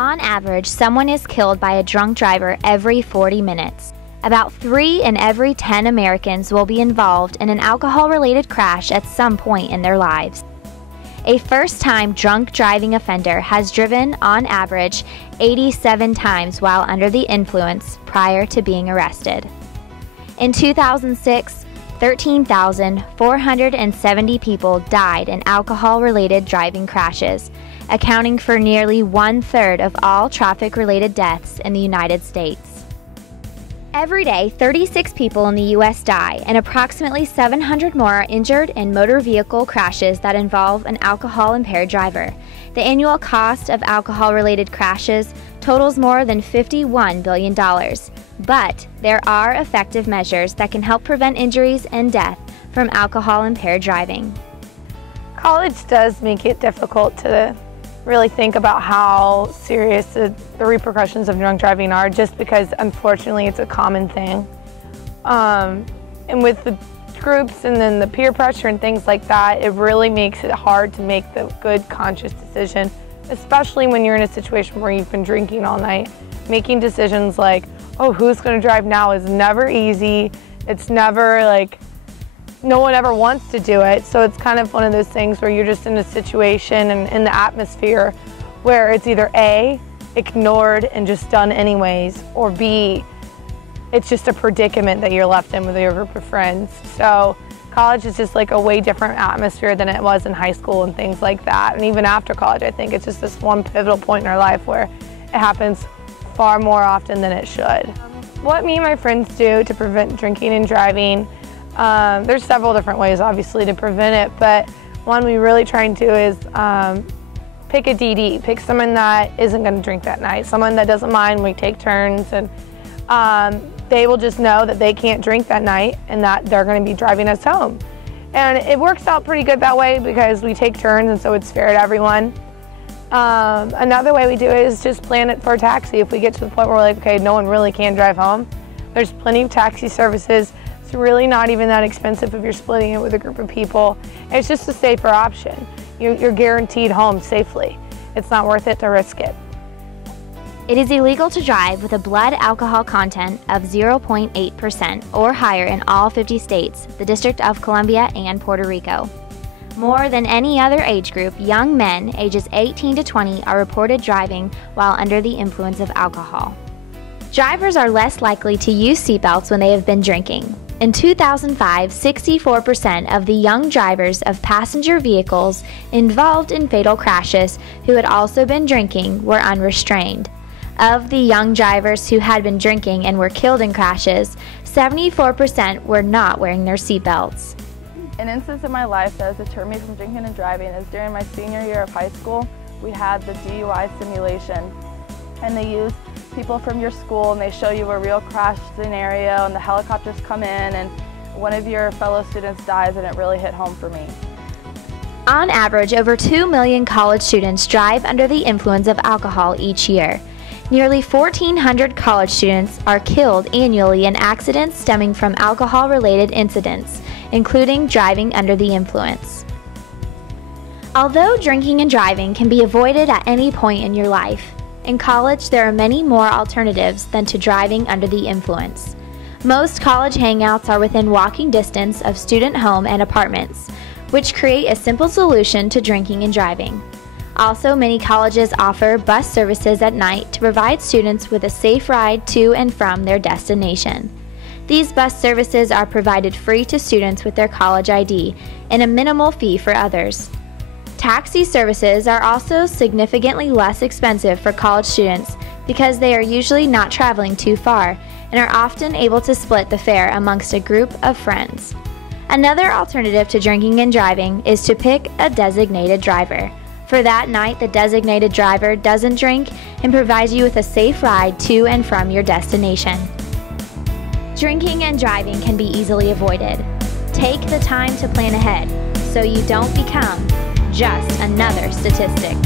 On average, someone is killed by a drunk driver every 40 minutes. About 3 in every 10 Americans will be involved in an alcohol-related crash at some point in their lives. A first-time drunk driving offender has driven, on average, 87 times while under the influence prior to being arrested. In 2006, 13,470 people died in alcohol-related driving crashes, accounting for nearly 1/3 of all traffic-related deaths in the United States. Every day, 36 people in the U.S. die, and approximately 700 more are injured in motor vehicle crashes that involve an alcohol-impaired driver. The annual cost of alcohol-related crashes totals more than $51 billion. But there are effective measures that can help prevent injuries and death from alcohol-impaired driving. College does make it difficult to really think about how serious the repercussions of drunk driving are, just because unfortunately it's a common thing. And with the groups and then the peer pressure and things like that, it really makes it hard to make the good conscious decision, especially when you're in a situation where you've been drinking all night. Making decisions like, oh, who's going to drive now is never easy. It's never like, no one ever wants to do it. So it's kind of one of those things where you're just in a situation and in the atmosphere where it's either A, ignored and just done anyways, or B, it's just a predicament that you're left in with your group of friends. So college is just like a way different atmosphere than it was in high school and things like that. And even after college, I think it's just this one pivotal point in our life where it happens far more often than it should. What me and my friends do to prevent drinking and driving, there's several different ways obviously to prevent it, but one we really try and do is pick a DD, pick someone that isn't going to drink that night, someone that doesn't mind. We take turns, and they will just know that they can't drink that night and that they're going to be driving us home. And it works out pretty good that way because we take turns, and so it's fair to everyone. Another way we do it is just plan it for a taxi. If we get to the point where we're like, okay, no one really can drive home, there's plenty of taxi services. It's really not even that expensive if you're splitting it with a group of people. It's just a safer option. You're guaranteed home safely. It's not worth it to risk it. It is illegal to drive with a blood alcohol content of 0.8% or higher in all 50 states, the District of Columbia, and Puerto Rico. More than any other age group, young men ages 18 to 20 are reported driving while under the influence of alcohol. Drivers are less likely to use seatbelts when they have been drinking. In 2005, 64% of the young drivers of passenger vehicles involved in fatal crashes who had also been drinking were unrestrained. Of the young drivers who had been drinking and were killed in crashes, 74% were not wearing their seatbelts. An instance in my life that has deterred me from drinking and driving is during my senior year of high school. We had the DUI simulation, and they used people from your school and they show you a real crash scenario, and the helicopters come in and one of your fellow students dies, and it really hit home for me. On average, over 2 million college students drive under the influence of alcohol each year. Nearly 1,400 college students are killed annually in accidents stemming from alcohol-related incidents, including driving under the influence. Although drinking and driving can be avoided at any point in your life, in college there are many more alternatives than to driving under the influence. Most college hangouts are within walking distance of student home and apartments, which create a simple solution to drinking and driving. Also, many colleges offer bus services at night to provide students with a safe ride to and from their destination. These bus services are provided free to students with their college ID and a minimal fee for others. Taxi services are also significantly less expensive for college students because they are usually not traveling too far and are often able to split the fare amongst a group of friends. Another alternative to drinking and driving is to pick a designated driver. For that night, the designated driver doesn't drink and provides you with a safe ride to and from your destination. Drinking and driving can be easily avoided. Take the time to plan ahead so you don't become just another statistic.